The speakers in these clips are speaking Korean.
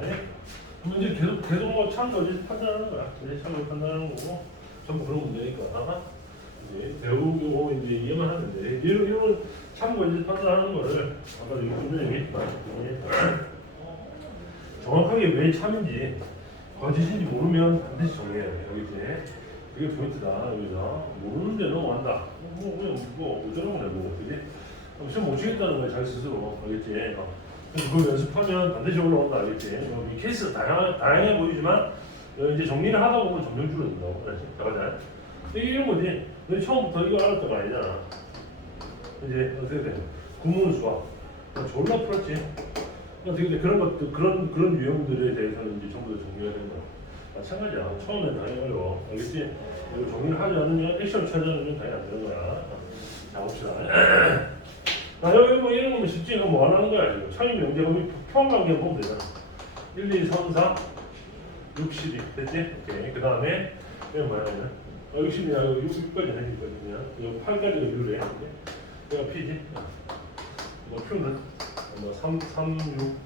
네. 그럼 이제 계속 계속 뭐 참고지 판단하는 거야. 이제 참고 판단하는 거고 전부 그런 문제니까. 이제 배우고 이제 이해만 돼. 이런 이런 참고지 판단하는 거를 아까 여기 분명히 정확하게 왜 참인지 거짓인지 모르면 반드시 정해야 돼. 여기 이제 그게 포인트다. 여기서 모르는 데 넘어간다. 뭐 그냥 뭐 어쩌라고 내고 그지? 그럼 시험 못 치겠다는 거야 자기 스스로 알겠지? 어. 그래서 연습하면 반드시 올라온다 알겠지? 어, 이 케이스 다양 다양해 보이지만 어, 이제 정리를 하다 보면 점점 줄어든다고. 이게 이런 거지. 너 처음부터 이거 알았던 거 아니잖아. 이제 어떻게 돼? 구문 수학. 나 졸라 풀었지. 어떻게 돼? 그런 것들 그런 그런 유형들에 대해서는 이제 전부 다 정리가 거야. 마찬가지야. 처음엔 당연히 어려워. 알겠지? 이거 정리를 하지 않으면 액션 찾아내면 당연히 안 되는 거야. 자 봅시다. 자 여기 뭐 이런 거면 쉽지 이거 뭐 하는 거야 지금 창의 명제 우리 평관계 보면 되잖아 1, 2, 3, 4 6, 12 됐지? 오케이. 그 다음에 이거 뭐야 얘는? 어, 60이야 이거 6까지 해주거든요. 이거 8까지가 유래. 이거 P지? 뭐 Q는? 뭐 3, 3, 6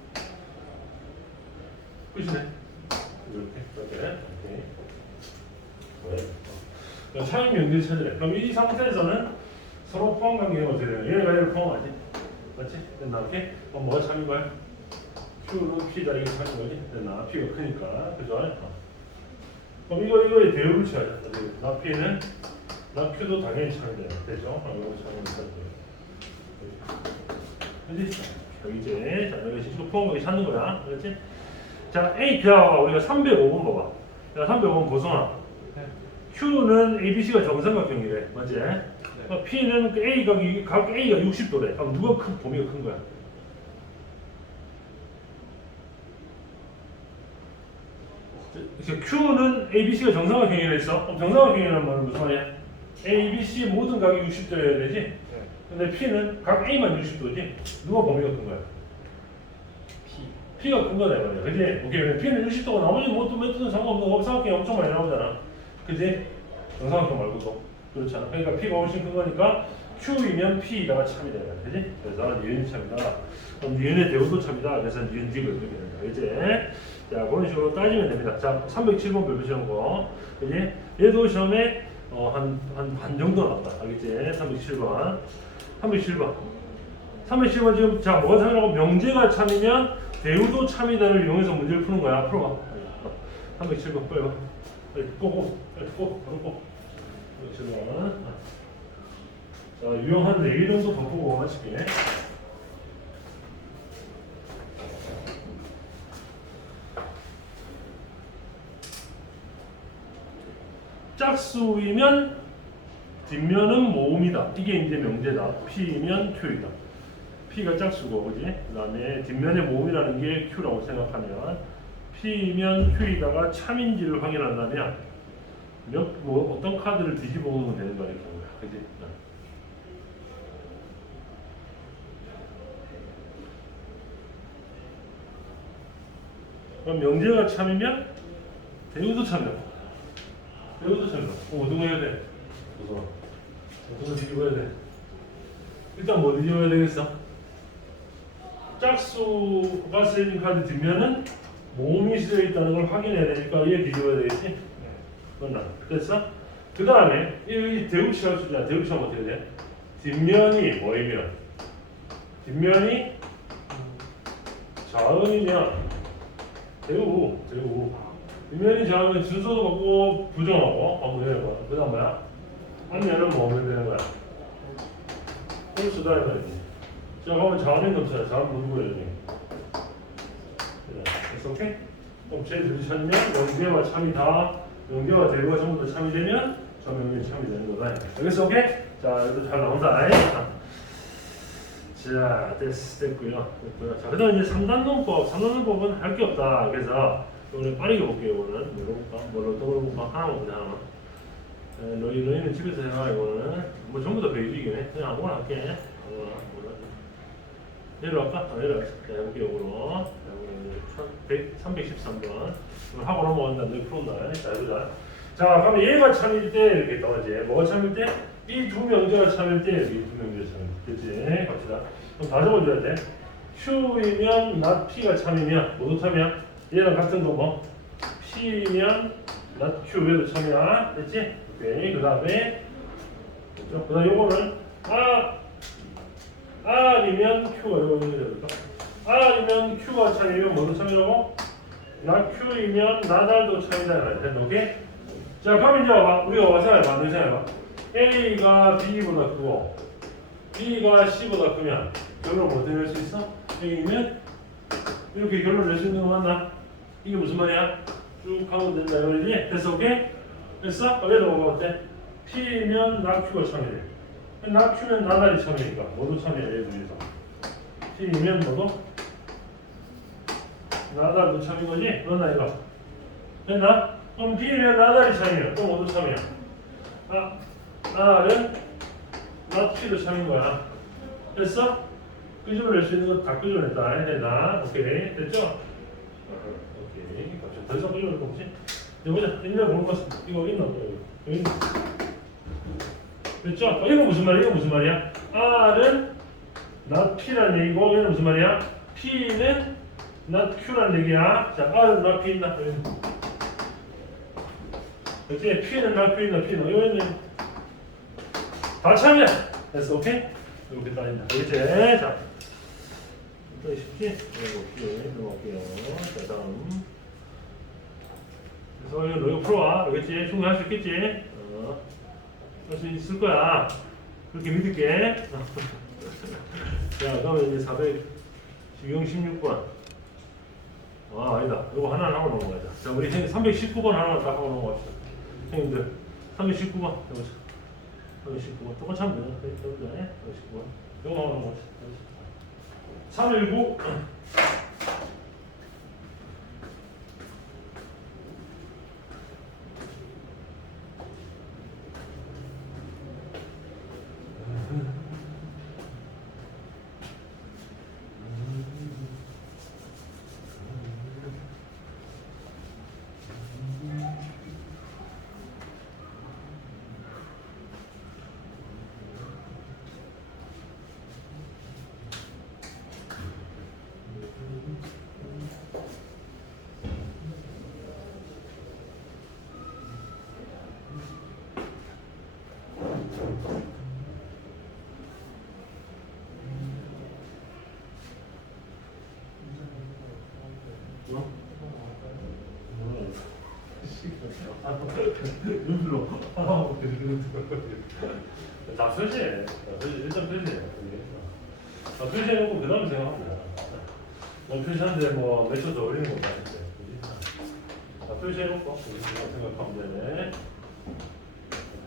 끝이네. 이렇게. 이렇게. 오케이. 뭐야 창의 명제 찾으래 그럼 이 상태에서는 서로 포함 관계가 어떻게 되냐? 얘가 얘를 포함하지, 맞지? 됐나? 오케이? 그럼 뭐가 참인 거야? Q는 P다 이게 참인 거지? 됐나? P가 크니까, 그죠? 어. 그럼 이거 이거에 대우를 쳐야죠. 어디? 나 P는 나 Q도 당연히 참이돼요, 되죠? 어, 이거 참이 되죠. 그지? 여기 이제 자 여기 지금 포함 관계 찾는 거야, 그렇지? 자 A 표 우리가 305번 봐봐. 자 305번 보성아. Q는 ABC가 정삼각형이래, 맞지? 어, P는 그 A 각이 각 A가 60도래. 그럼 누가 큰 범위가 큰 거야? Q는 ABC가 정삼각형이라 했어. 그럼 정삼각형이라는 말은 무슨 말이야? A, B, C 모든 각이 60도여야 되지. 근데 P는 각 A만 60도지. 누가 범위가 큰 거야? P P가 큰 거다 이 말이야. 그지? 오케이. P는 60도고 나머지 뭐또 몇도는 상관없는 거 삼각형이 엄청 많이 나오잖아. 그지? 정삼각형 말고도. 그렇잖아. 그러니까 P가 훨씬 큰 거니까 Q이면 P가 참이 거야. 그지? 그래서 니은이 참이다. 그럼 니은의 대우도 참이다. 그래서 니은 딕을 이렇게 된다. 그지? 자, 그런 식으로 따지면 됩니다. 자, 307번 별표 시험 거. 그지? 얘도 시험에 어, 한, 한반 정도 나왔다. 알겠지? 307번. 307번. 307번 지금 자 뭐가 참이라고 명제가 참이면 대우도 참이다를 이용해서 문제를 푸는 거야. 풀어봐. 307번 빨리 봐. 빨리 꼬고 빨리 꼬 바로 꼬. 307번. 자 유형 한 4개 정도 더 보고 마칠게. 짝수이면 뒷면은 모음이다. 이게 이제 명제다. P면 Q이다. P가 짝수고, 그지? 그 다음에 뒷면의 모음이라는 게 Q라고 생각하면 P면 Q이다가 참인지를 확인한다면 몇, 뭐, 어떤 카드를 뒤집어 놓으면 되는 거야, 이렇게. 그지? 어. 그럼 명제가 참이면 대우도 참이다. 대우도 참이다. 어, 어떤 거 해야 돼? 우선 어떤 거 뒤집어야 돼? 일단 뭐 뒤집어야 되겠어? 짝수가 쓰인 카드 뒷면은 모음이 쓰여 있다는 걸 확인해야 되니까 얘 뒤집어야 되겠지? 맞나? 됐어? 그 다음에 이 대우치가 수잖아. 대우치가 어떻게 돼? 뒷면이 뭐이면 뒷면이 자음이면 대우 대우 뒷면이 자음은 순서도 바꾸고 부정하고 한번 해봐. 그 다음 뭐야? 안면은 뭐 오면 되는 거야? 홀수다 이 말이지. 자 그러면 자음인 검사야. 자음 누구 해야 돼? 그래서 오케이? 그럼 쟤들이 찾으면 명제와 참이 다. 명제와 대우가 전부 다 참이 되면 저 명제이 참이 되는 거다. 알겠어? 오케이? 자 이것도 잘 나온다. 자 됐, 됐고요. 됐고요. 자 그 다음 이제 3단 논법. 3단 논법은 할 게 없다. 그래서 오늘 빠르게 볼게요. 이거는 뭘로 볼까? 뭘로 걸로 볼까? 하나만 보자 하나만. 에, 너희 너희는 집에서 해라 이거는 뭐 전부 다 베이직이긴 해. 그냥 아무거나 할게. 아무거나 아무거나. 내려갈까? 아, 내려갈게. 자, 해볼게요. 이거로. 313번. 하고 넘어간다. 너희 풀었나? 자, 해보자. 자, 그러면 얘가 참일 때 이렇게 있다고 하지. 뭐가 참일 때? 이 두 명제가 참일 때, 이두 명제가 참일 때. 그치? 갑시다. 그럼 다 적어줘야 돼. Q이면 not P가 참이면 모두 참이야. 얘랑 같은 거 뭐? P면 not Q 얘도 참이야. 됐지? 오케이. 그 다음에 그 다음 요거는 아 R이면 Q가 이거 이거 될까? R이면 Q가 참이면 모두 참이라고? not Q이면 나달도 참이다. 오케이? 자, 그럼 이제 와봐. 우리가 와서 해봐. 너희 생각해봐. A가 B보다 크고 B가 C보다 크면 결론을 못 내릴 수 있어? A는 이렇게 결론을 낼수 있는 거 맞나? 이게 무슨 말이야? 쭉 하면 된다 이거지? 됐어 오케이? 됐어? 어, 얘도 뭐가 어때? P면 낙Q가 참이래 낙Q면 나달이 참이니까 모두 얘 둘이서 P면 모두 나달도 참인 거지? 맞나 이거? 됐나? 그럼 B면 나달이 참이야 또 모두 참이야 아, R은 낙Q도 참인 거야 됐어? 끄집어낼 수 있는 거다 끄집어냈다. 된다. 오케이. 됐죠? 어, 오케이. 갑자기 더 이상 끄집어낼 거 없지? 여보자, 일면 보는 거 이거 있나? 뭐, 여기 있나? 됐죠? 어, 이거 무슨 말이야? 이거 무슨 말이야? R은 not P란 얘기고, 얘는 무슨 말이야? P는 not Q란 얘기야. 자, R은 not P 있나? 여기? 그치? P는 not Q 있나? P는. 이거는 다 참이야. 됐어, 오케이? 이렇게 따진다. 알겠지? 자. 또 쉽지? 이거 넘어갈게요. 자, 다음. 그래서 이거 너 이거 풀어와. 알겠지? 충분히 할수 있겠지? 어. 할수 있을 거야. 그렇게 믿을게. 자, 그러면 이제 400, 지경 16번. 아, 아니다. 이거 하나 하고 넘어가자. 자, 우리 319번 하나만 딱 하고 넘어갑시다. 형님들, 319번. 해보자. 319번. 똑같이 하면 되나? 319번. 이거 하고 넘어갑시다. 319. 눈으로 다 표시해. 다 표시, 일단 표시해. 다 표시해놓고 그 돼. 난 표시하는데 뭐몇초더 올리는 것도 아닌데. 다 표시해놓고 생각하면 되네.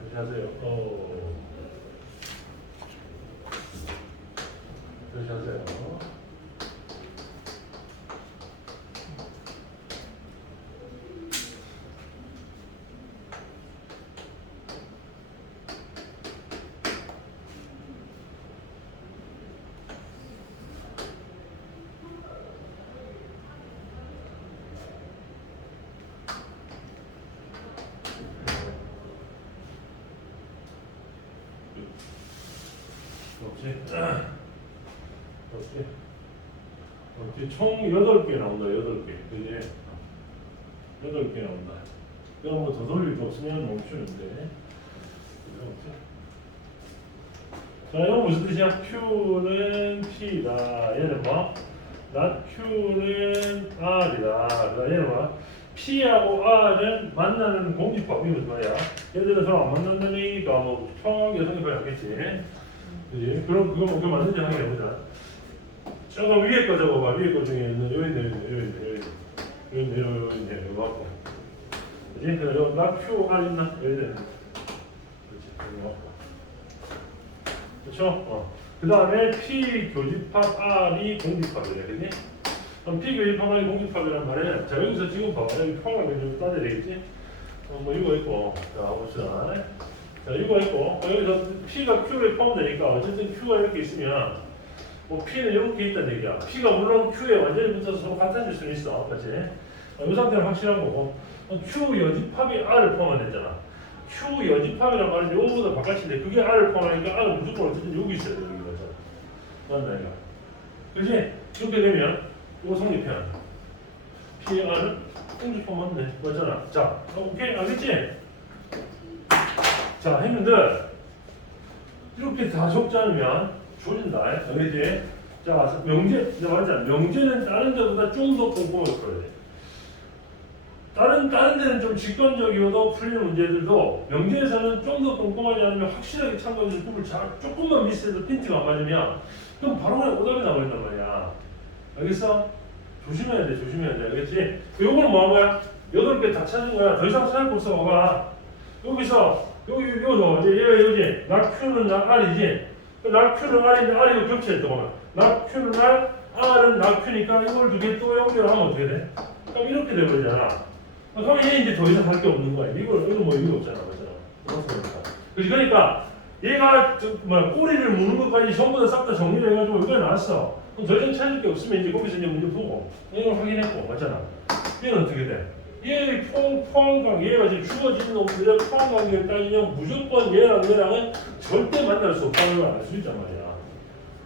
표시하세요. 어. 표시하세요. 없지? 없지? 없지? 총 8개 나온다, 8개. 그지? 8개 나온다. 그럼 뭐더 돌릴 거 없으면 멈추는데. 자, 이거 무슨 뜻이야? Q는 P다. 얘는 뭐? not Q는 R이다. 그다음 얘는 뭐? P하고 R은 만나는 공집법. 이거 무슨 말이야? 예를 들어서 안 만난다니까 뭐 평하게 성립을 하겠지. 그지? 그럼 그거 뭐 맞는지 한번 해보자. 저거 위에 거 저거 봐. 위에 거 중에 있는 여기 있네, 여기 있네, 여기 있네, 여기 있네, 여기 있네, 여기 맞고. 그지? 그래, 여기 나 Q R 있나? 여기 있네. 그렇지, 여기 맞고. 그렇죠? 어. 그 다음에 P 교집합 R이 공집합이래, 그지? 그럼 P 교집합 R이 공집합이란 말은 자 여기서 지금 봐봐 여기 평각을 좀 따져야 되겠지? 어, 뭐 이거 있고 자 봅시다. 자 이거 있고 어, 여기서 P가 Q에 포함되니까 어쨌든 Q가 이렇게 있으면 뭐 P는 이렇게 있다는 얘기야. P가 물론 Q에 완전히 붙어서 서로 같아질 수는 있어, 그렇지? 어, 이 상태는 확실한 거고 어, Q 여집합이 R을 포함했잖아. Q 여집합이란 말은 요거보다 바깥인데 그게 R을 포함하니까 R은 무조건 어쨌든 여기 있어야 돼 여기 맞잖아. 맞나 이거? 그렇지? 이렇게 되면 이거 성립해야 한다. PR은 공주파 맞네. 맞잖아. 자, 어, 오케이. 알겠지? 자, 했는데 이렇게 다 적잖으 면 조진다. 알겠지? 자, 명제, 말했잖아. 명제는 다른 데보다 좀 더 꼼꼼하게 풀어야 돼. 다른 다른 데는 좀 직관적이어도 풀리는 문제들도 명제에서는 좀 더 꼼꼼하지 않으면 확실하게 참고해서 부분 잘 조금만 미스해서 핀트가 안 맞으면 그럼 바로 그냥 오답이 나버린단 말이야. 알겠어? 조심해야 돼, 조심해야 돼, 알겠지? 요거는 뭐한 거야? 여덟 개 다 찾은 거야. 더 이상 찾을 거 없어, 봐봐. 여기서 여기 여기서 이제 얘 여기 나 R이지. 나 Q는 R인데 R이 겹쳐있다 보면 나 Q는 R, R은 나 Q니까 이걸 두 개 또 연결하면 어떻게 돼? 그럼 이렇게 돼버리잖아. 아, 그럼 얘 이제 더 이상 할 게 없는 거야. 이거 이거 뭐 의미 없잖아? 그지 그러니까 얘가 저, 뭐야 꼬리를 무는 것까지 전부 다 싹 다 정리를 해가지고 여기가 나왔어. 그럼 더 이상 찾을 게 없으면 이제 거기서 이제 문제 보고 이걸 확인했고 맞잖아. 얘는 어떻게 돼? 얘 포, 포항관 얘가 지금 주어진 놈들의 포항관계를 따지면 무조건 얘랑 얘랑은 절대 만날 수 없다는 걸 알 수 있단 말이야.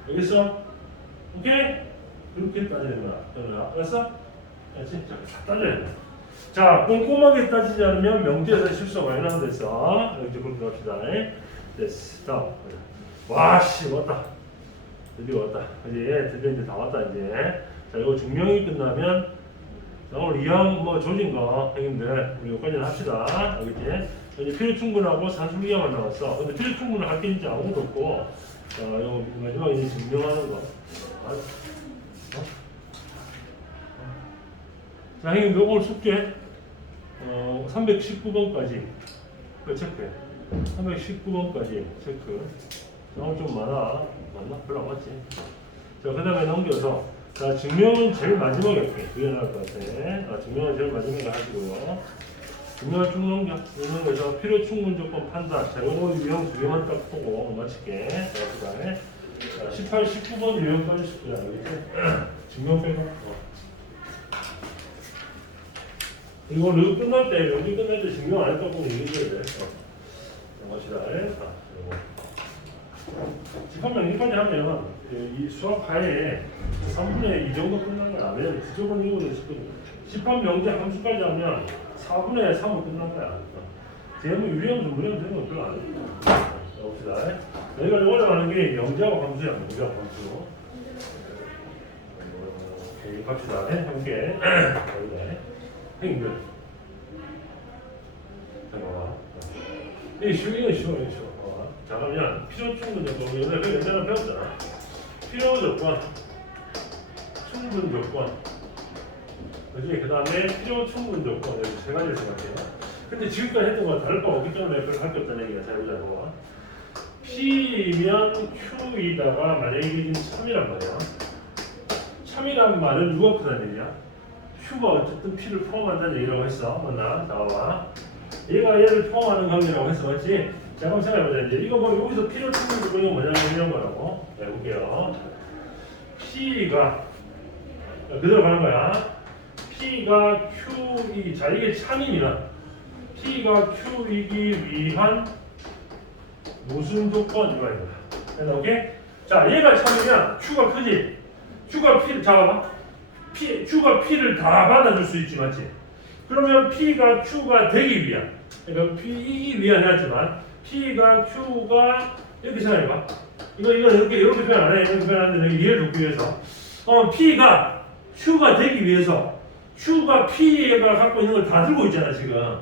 알겠어? 오케이? 그렇게 따지는 거야. 그러면 알았어? 알았지? 자, 다 따져야 돼. 자, 꼼꼼하게 따지지 않으면 명제에서 실수가 많이 됐어. 이제 그렇게 갑시다. 됐어. 다음. 와, 씨, 왔다. 드디어 왔다. 이제 드디어 이제 다 왔다, 이제. 자, 이거 증명이 끝나면, 자, 오늘 이항 뭐 조진 거, 형님들, 우리 여기까지는 합시다. 알겠지? 이제 필요 충분하고 산술기하만 남았어. 근데 필요 충분을 할게 이제 아무것도 없고, 자, 이거 마지막에 이제 증명하는 거. 아, 어? 자, 형님, 오늘 숙제, 어, 319번까지, 그 체크해. 319번까지 체크. 오늘 좀 많아. 맞나? 별로 안 맞지? 자, 그 다음에 넘겨서. 자, 증명은 제일 마지막에 할게. 그게 나을 것 같아. 아, 증명은 제일 마지막에 하시고요. 쭉 넘겨. 넘겨서 필요 충분 조건 판단. 자, 요거 유형 두 개만 딱 보고 마칠게. 자, 그 다음에. 자, 18, 19번 유형까지 숙제야. 알겠지? 증명 빼고. 어. 이거 르 끝날 때, 여기 끝날 때 증명 안 했다고 얘기해야 돼. 어. 멋이다. 아, 집합명 여기까지 하면 이 수학 하에 3분의 2 정도 끝난 거야. 왜냐면 부족은 이거는 지금 집합 명제 함수까지 하면 4분의 3은 끝난 거야. 대형의 유리함수 무리함 되는 건 별로 안 해. 자, 봅시다. 여기가 올라가는 게 명제하고 함수야. 명제하고 함수. 오케이, 갑시다. 함께. 여기다. 행들. 잠깐만. 이게 쉬워, 이건 쉬워, 이건 쉬워. 어. 자, 그러면 필요 충분 조건, 옛날에 그 옛날에 배웠잖아. 필요 조건, 충분 조건. 그지? 그 다음에 필요 충분 조건. 여기 세 가지를 생각해요. 근데 지금까지 했던 거랑 다를 거 없기 때문에 별로 할게 없다는 얘기야. 잘 보자고. P면 Q이다가 만약에 이게 지금 3이란 말이야. 참이란 말은 누가 크다는 얘기야? Q가 어쨌든 P를 포함한다는 얘기라고 했어. 맞나? 나와봐. 얘가 얘를 포함하는 관계라고 했어, 맞지? 자, 한번 생각해보자. 이제 이거 뭐 여기서 필요 충분 조건이 뭐냐면 이런 거라고. 자, 해볼게요. P가 그대로 가는 거야. P가 Q이기 자 이게 참입니다. P가 Q이기 위한 무슨 조건 이거입니다. 됐나 오케이? 자, 얘가 참이면 Q가 크지. Q가 P 자, P Q가 P를 다 받아줄 수 있지, 맞지? 그러면 P가 Q가 되기 위한 그러니까 P이기 위한 하지만 P가 Q가 이렇게 생각해봐 이거 이거 이렇게 이렇게 표현 안 해. 이렇게 표현하는데 이해를 돕기 위해서. 어 P가 Q가 되기 위해서 Q가 P가 갖고 있는 걸 다 들고 있잖아 지금.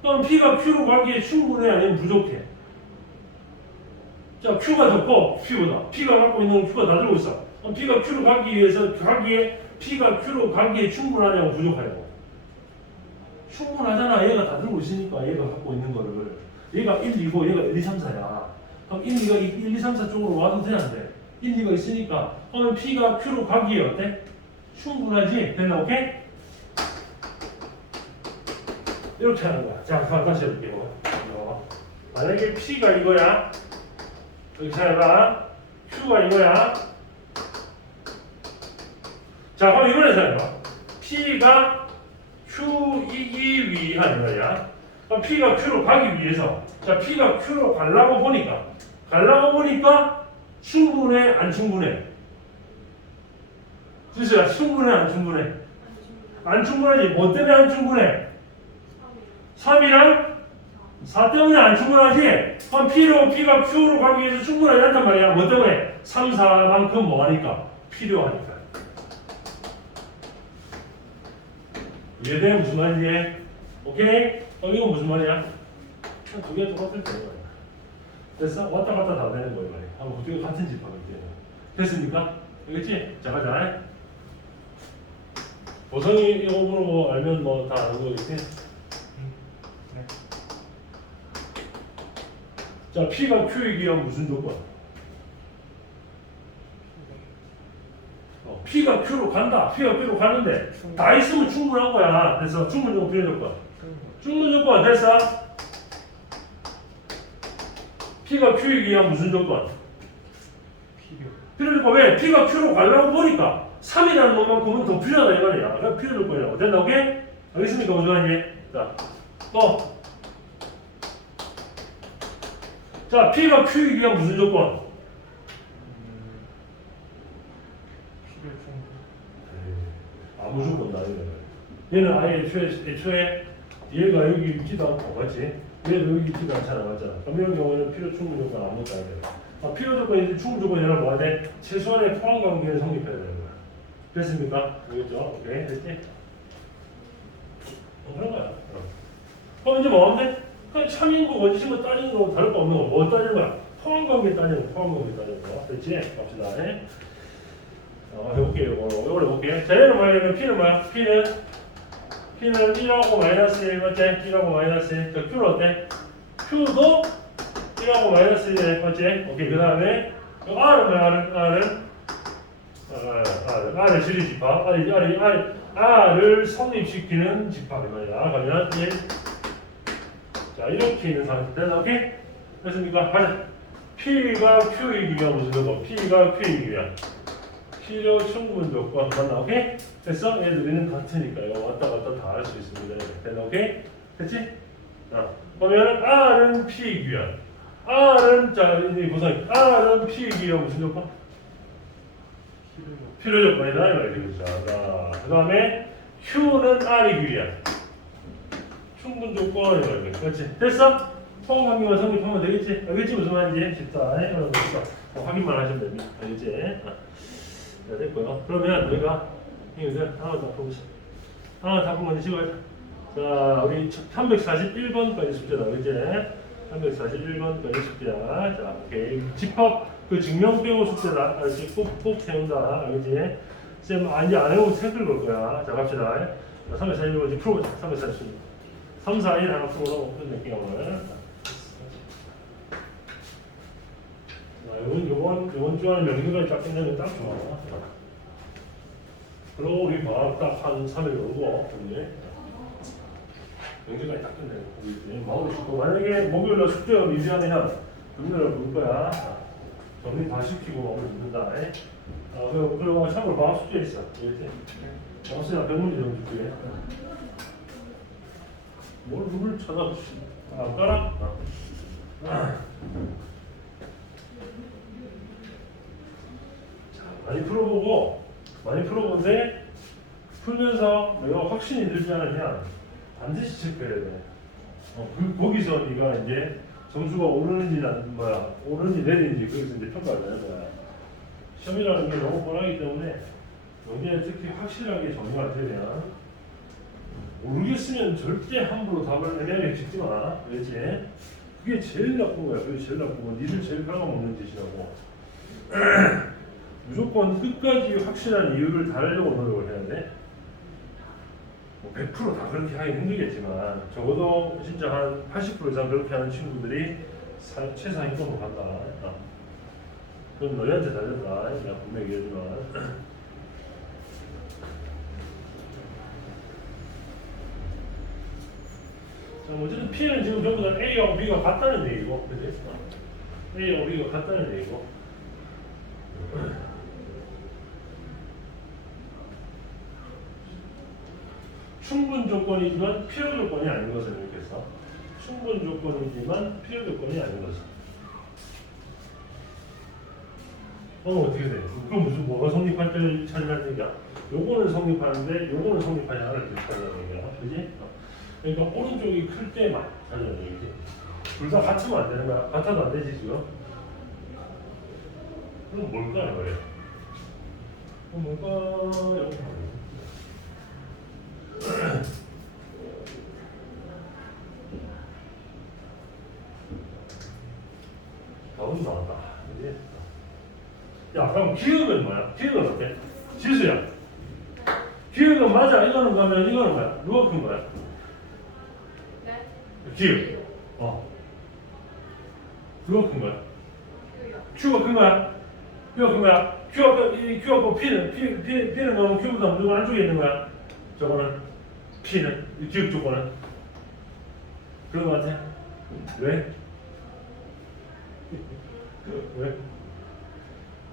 그럼 P가 Q로 가기에 충분해? 아니면 부족해? 자 Q가 적고 P보다. P가 갖고 있는 건 Q가 다 들고 있어. 그럼 P가 Q로 가기 위해서 가기에 P가 Q로 가기에 충분하냐고 부족하냐고. 충분하잖아. 얘가 다 들고 있으니까 얘가 갖고 있는 거를. 얘가 1, 2고 얘가 1, 2, 3, 4야. 그럼 1, 2가 1, 2, 3, 4 쪽으로 와도 되는데 1, 2가 있으니까 그러면 P가 Q로 가기에 어때? 충분하지? 됐나? 오케이? 이렇게 하는 거야. 자, 그럼 다시 해볼게요. 이거. 만약에 P가 이거야. 여기 잘 봐. Q가 이거야. 자, 그럼 이번에 잘 봐. P가 Q이기 위한 거야. 그럼 P가 Q로 가기 위해서 자 P가 Q로 가려고 보니까 가려고 보니까 충분해 안 충분해? 지수야 충분해 안 충분해? 안 충분하지. 뭐 때문에 안 충분해? 3이랑 4 때문에 안 충분하지. 그럼 P로 P가 Q로 가기 위해서 충분하지 않단 말이야. 뭐 때문에? 3, 4만큼 뭐하니까? 필요하니까. 이해돼? 무슨 말인지? 오케이? 어, 이거 무슨 말이야? 두개 똑같은 거야. 됐어? 왔다 갔다 다 되는 거야. 말이야. 두개 같은 집 하면 돼. 됐습니까? 알겠지? 자, 가자. 보성이 이거 보고 알면 뭐다 아는 거겠지? 네. 자, P가 Q이기 위한 무슨 조건? 어, P가 Q로 간다. P가 Q로 가는데 다 있으면 충분한 거야. 그래서 충분 조건 필요 조건. 충분 조건 됐어? P가 Q이기 위한 무슨 조건? 필요. 조건 왜? P가 Q로 가려고 보니까 3이라는 것만큼은 더 필요하다 이 말이야. 그러니까 필요 조건이라고. 됐나? 오케이? 알겠습니까? 말인지? 자, 또. 자, P가 Q이기 위한 무슨 조건? 아무 조건도 아니네. 얘는 아예 애초에, 애초에 얘가 여기 있지도 않고, 맞지? 얘도 여기 않잖아, 맞잖아. 그럼 이런 경우에는 필요 충분 조건 아무것도 아니야. 아, 필요 조건이 충분 조건이라고 뭐 돼? 최소한의 포함 관계를 성립해야 되는 거야. 됐습니까? 알겠죠? 오케이, 됐지? 어, 그런 거야. 어. 그럼 이제 뭐 하면 돼? 그냥 참인 거 원심을 따지는 거 다를 거 없는 거. 뭐 따지는 거야? 포함 관계 따지는 거, 포함 관계 따지는 거. 됐지? 갑시다. 네? 어, 해볼게요. 이걸 해볼게. 자, 얘는 뭐야? P는 뭐야? P는 P는 1하고 마이너스 1 맞지? 1하고 마이너스 1. 자, Q는 어때? Q도 1하고 마이너스 1 맞지? 오케이. 그 다음에 R은 뭐야? R은 R은 아, R, R을 줄이 집합. R이 R이 R R을 성립시키는 말이야. 그러면 1. 자, 이렇게 있는 상태. 됐나? 오케이? 됐습니까? 가자. P가 Q이기가 무슨 조건? P가 Q이기야. 필요 충분 조건 맞나 오케이? 됐어? 얘들이는 같으니까요 왔다 갔다 다 할 수 있습니다 됐나 오케이? 됐지? 자 그러면 R은 P 귀야 R은 자 이제 보상 R은 P 귀야 무슨 조건? 필요 조건이다 이 말이죠 자 그 다음에 Q는 R이 귀야 충분 조건 이 말이죠 그렇지? 됐어? 포함 관계만 성립하면 되겠지? 알겠지 무슨 말인지? 쉽다 에? 그럼 뭐 확인만 하시면 됩니다 알겠지? 아. 자, 됐고요. 그러면 우리가 이거를 하나 더 보겠습니다. 하나 다 보면 찍어야 자, 우리 341번까지 숙제다. 이제 341번까지 숙제야. 자, 오케이. 집합 그 증명 빼고 숙제다. 알지? 꼭꼭 세운다. 알지? 쌤, 아, 이제 안 해보면 책을 걸 거야. 자, 갑시다. 자, 341번 이제 풀어보자. 341. 3, 4, 1 하나 풀어보고 끝낼게요, 오늘. 자, 이번, 이번, 이번 주 안에 명리까지 딱 끝내면 딱 좋아. 그리고 우리 방학 딱한 3일 놀고, 이제. 명리까지 딱 끝내고, 이제 마음을 씻고, 만약에 목요일날 숙제가 미지하면, 금요일날 볼 거야. 정리 다 시키고 마음을 묻는다. 에? 어, 그리고, 그리고 참고로 방학 숙제 있어. 이렇게. 방학수나 백문지 좀 줄게. 뭘 룰을 찾아주시 아, 까라? 아. 많이 풀어보고 많이 풀어본데 풀면서 내가 확신이 들지 않으면 반드시 체크해야 돼. 어, 그, 거기서 네가 이제 점수가 오르는지 안 뭐야 오르는지 내리는지 거기서 이제 평가를 해야 돼. 시험이라는 게 너무 뻔하기 때문에 여기에 특히 확실하게 정리가 되면 모르겠으면 절대 함부로 답을 짓지 마. 알지? 그게 제일 나쁜 거야. 그게 제일 나쁜 거. 니들 제일 깔아먹는 짓이라고. 무조건 끝까지 확실한 이유를 달려고 노력을 해야 돼. 뭐 100%다 그렇게 하기 힘들겠지만 적어도 진짜 한 80% 이상 그렇게 하는 친구들이 사- 최상위권으로 간다. 아. 그건 너희한테 달렸다. 내가 분명히 얘기하지만. 자, 어쨌든 P는 지금 전부 다 A하고 B가 같다는 얘기고, 그지? 어. A하고 B가 같다는 얘기고. 충분 조건이지만 필요 조건이 아닌 것을 이렇게서 충분 조건이지만 필요 조건이 아닌 것을 어 어떻게 돼? 그럼 무슨 뭐가 성립할 때를 찾으라는 얘기야? 요거는 성립하는데 요거는 성립하지 않을 때 찾으라는 얘기야. 그지? 어. 그러니까 오른쪽이 클 때만 찾으라는 얘기지. 둘 다 같으면 안 되는 거야. 같아도 안 되지 지금. 그럼 뭘까 이거야? 그럼 뭘까 요? 답은 나왔다. 그지? 야, 그럼 기억은 뭐야? 기억은 어때? 지수야. 기억은 맞아. 이거는 가면 이거는 뭐야? 누가 큰 거야? 네. 기억. 어. 누가 큰 거야? 큐요. Q가 큰 거야? Q가 큰 거야? 그, 이 Q가 그 P는 P, P, P는 거면 Q보다 무조건 안쪽에 있는 거야? 저거는 P는 이 기억 조건은 그런 거 같아? 왜? 왜?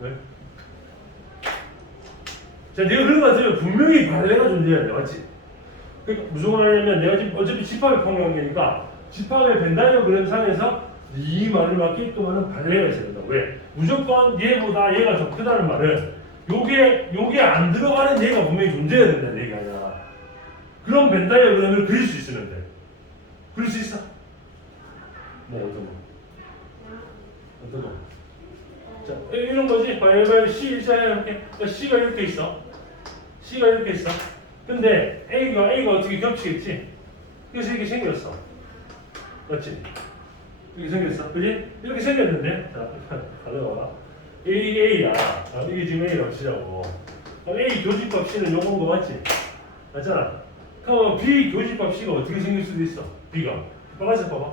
왜? 자, 내가 그런 거 같으면 분명히 발레가 존재해야 돼, 맞지? 그러니까 무슨 말이냐면 내가 지금 어차피 집합의 평형이니까 집합의 벤다이어 그램 상에서 이 말을 맞게끔 하는 발레가 있어야 된다. 왜? 무조건 얘보다 얘가 더 크다는 말은 요게 요게 안 들어가는 얘가 분명히 존재해야 된다는 얘기가 아니야. 그런 벤다이어그램을 그릴 수 있으면 돼. 그릴 수 있어? 뭐 어떤 거? 어떤 거? 자, 이런 거지. 바이바이 C 자 이렇게 C가 이렇게 있어. C가 이렇게 있어. 근데 A가 A가 어떻게 겹치겠지? 그래서 이렇게 생겼어. 맞지? 이렇게 생겼어. 그지? 이렇게 생겼는데 자, 가져와. A A야. 아, 이게 지금 A라고 치자고. 그럼 A 교집합 C는 요건 거 맞지? 맞잖아. 그럼 B 교집합 C가 어떻게 생길 수도 있어? B가. 빨간색 봐봐.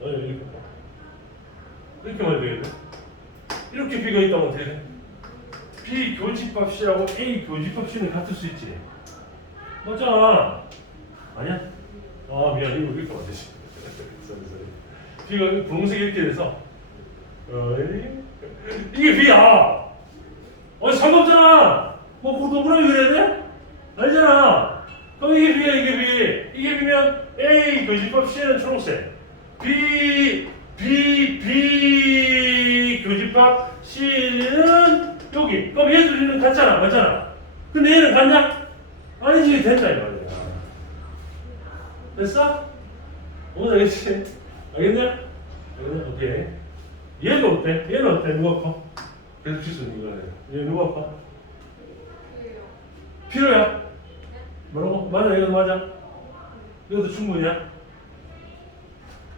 어, 이렇게 봐. 이렇게 말해야 되겠네. 이렇게 B가 어떻게 돼? B 교집합 C라고 A 교집합 C는 같을 수 있지. 맞잖아. 아니야? 아 미안 이거 이렇게 쏘리. B가 분홍색이 이렇게 돼서 어이? 이게 B야. 어 상관없잖아. 뭐 고동그라미 그래야 돼? 아니잖아. 그럼 이게 B야 이게 B. 이게 B면 A 교집합 C는 초록색. B B B 교집합 C는 여기. 그럼 얘 둘이는 같잖아, 맞잖아. 근데 얘는 같냐? 아니지 된다 이 말이야. 됐어? 오늘 알겠지? 알겠냐? 알겠냐? 오케이. 얘도 어때? 얘는 어때? 누가 커? 계속 지수는 이거네. 얘 누가 커? 큐요. 필요야? 뭐라고? 맞아, 이거 맞아. 이것도 충분이야?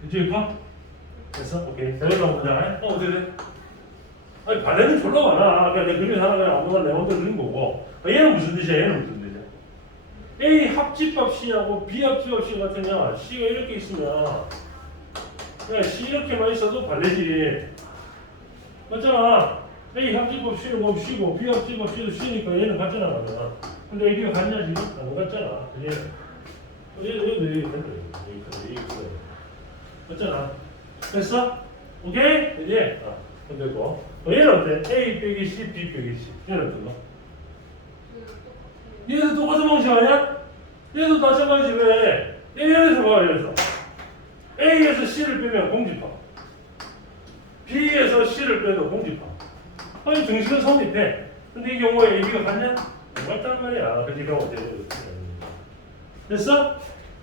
이제 커? 됐어? 오케이. 대화로 보자. 어, 어떻게 돼? 아니, 발레는 졸라 많아. 그냥 내 그림 하나 그냥 아무거나 내 맘대로 그린 거고. 아, 얘는 무슨 뜻이야? 얘는 무슨 뜻이야? A 합집합 C하고 B 합집합 C 같으면 C가 이렇게 있으면 그냥 C 이렇게만 있어도 발레지. 맞잖아. A 합집합 C는 뭐 C고 B 합집합 C도 C니까 얘는 같잖아. 그러면. 근데 AB가 같냐 지금? 안 같잖아. 얘는. 얘는 얘는 얘기 된다. 얘기 된다. 맞잖아. 됐어? 오케이? 이제 아, 됐고. 어, 얘는 어때? A 빼기 C, B 빼기 C. 얘는 어떤 거? 그 똑같아요. 얘도 똑같은 방식 아니야? 얘도 마찬가지 왜? 얘에서 봐, 얘에서. A에서 C를 빼면 공집합. B에서 C를 빼도 공집합. 아니, 정식은 성립해. 근데 이 경우에 AB가 같냐? 안 같단 말이야. 그지? 그럼 어떻게 돼? 됐어?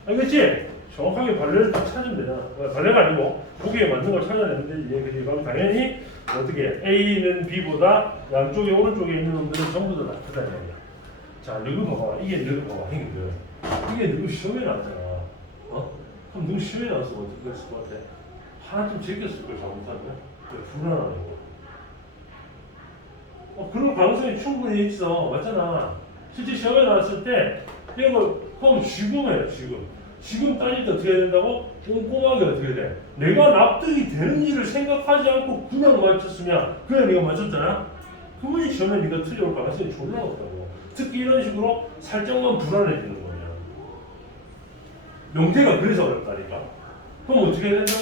알겠지? 정확하게 발레를 딱 찾으면 되잖아. 어, 발레가 아니고 보기에 맞는 걸 찾아내면 되지. 그지? 그럼 당연히 어떻게 A는 B보다 양쪽에 오른쪽에 있는 놈들은 전부 다 낫다 이야 자, 너희 봐봐. 이게 너희 봐봐. 형님들. 이게 너희 시험에 나왔잖아. 어? 그럼 너희 시험에 나왔으면 어떻게 했을 것 같아? 하나 좀 제꼈을 걸 잘못하면? 거. 어, 그런 가능성이 충분히 있어. 맞잖아. 실제 시험에 나왔을 때, 이거, 그럼 지금 해, 지금. 지금 따질 때 어떻게 해야 된다고? 꼼꼼하게 어떻게 돼? 내가 납득이 되는 일을 생각하지 않고 그냥 맞췄으면, 그냥 네가 맞췄잖아? 그분이 시험에 네가 틀려올 가능성이 졸라 높다고. 특히 이런 식으로 살짝만 불안해지는 거냐. 명태가 그래서 어렵다니까. 그럼 어떻게 해야 된다?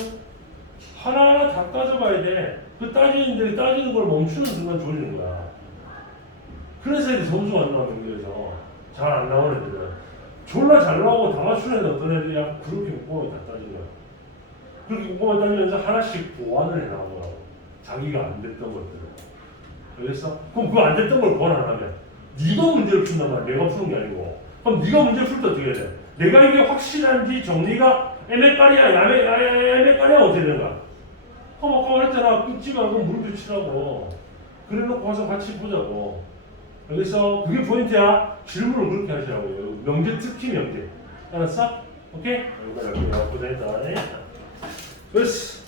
하나하나 다 따져봐야 돼. 그 따지는 데 따지는 걸 멈추는 순간 졸리는 거야. 그래서 애들 점수가 안 나오는 거에서 잘 안 나오는 애들은 졸라 잘 나오고 다 맞추는 애들 어떤 애들이 야? 그렇게 꼼꼼히 다 거야. 그렇게 꼼꼼하게 따지면서 하나씩 보완을 해나가는 거라고. 자기가 안 됐던 것들을. 알겠어? 그럼 그거 안 됐던 걸 보완 안 하면 네가 문제를 푼단 말이야. 내가 푸는 게 아니고. 그럼 네가 문제를 풀 때 어떻게 해야 돼? 내가 이게 확실한지 정리가 애매까리야, 야매, 야- 야- 애매까리야 어떻게 되는가? 그럼 아까 말했잖아. 끊지 말고 무릎 치라고. 그래놓고 와서 같이 보자고. 알겠어? 그게 포인트야. 질문을 그렇게 하시라고요. 명제 특히 명제. 알았어? 오케이? 여기까지 할게요. 고생했다. 됐어.